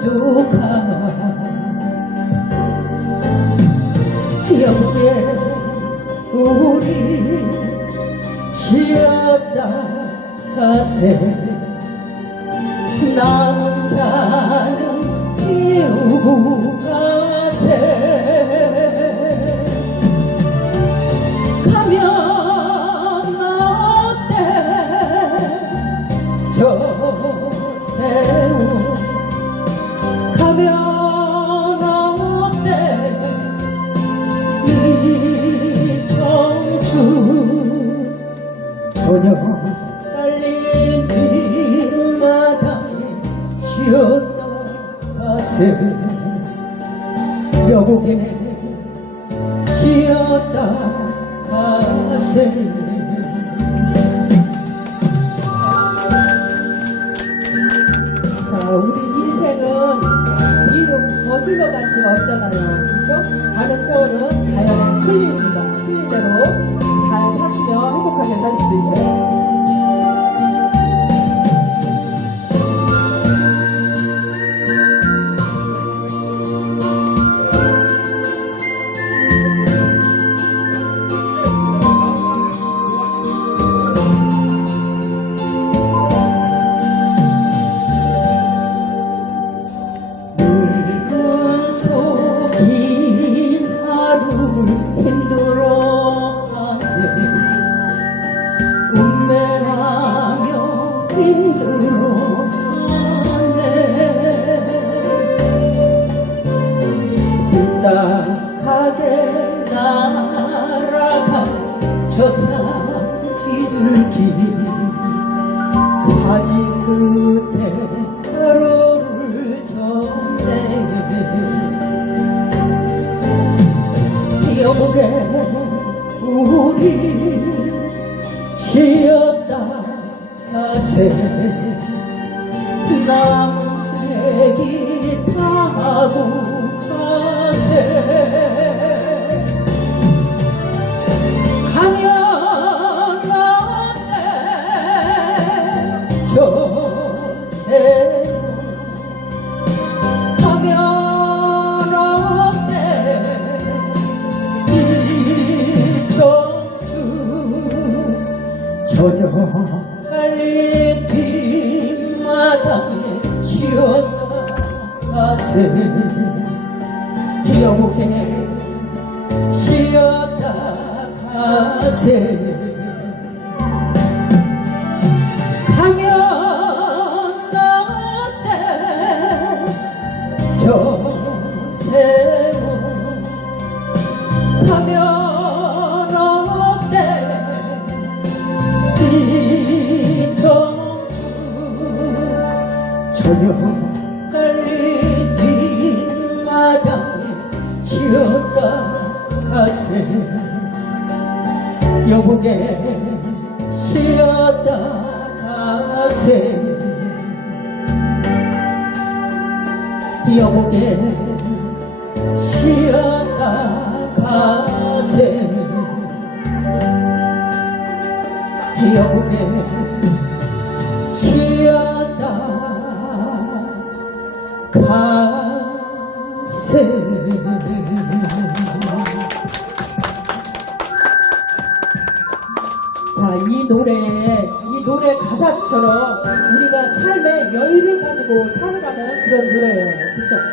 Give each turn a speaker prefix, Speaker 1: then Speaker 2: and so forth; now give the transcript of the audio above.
Speaker 1: 한 조각 여기에 우리 쉬었다 가세. 남은 자 가세 여보게 쉬었다 가세 자, 우리 인생은 비록 거슬러 갈 수가 없잖아요. 그죠? 가는 세월은 자연의 순리입니다. 순리대로 잘 사시면 행복하게 사실 수 있어요. 힘들어하네 운매라며 힘들어하네 삐딱하게 날아가는 저산 비둘기 가지 끝에 쉬었다 가세. 남책이 타고 가세. 가면 어때 저 저녁 갈린 뒷마당에 쉬었다 가세. 여보게. 쉬었다 가세 저녁 뒷마당에 쉬었다 가세 여보게 쉬었다 가세 여보게 쉬었다 가세 여보게 가세 자, 이 노래에, 이 노래 가사처럼 우리가 삶의 여유를 가지고 살아가는 그런 노래예요. 그쵸?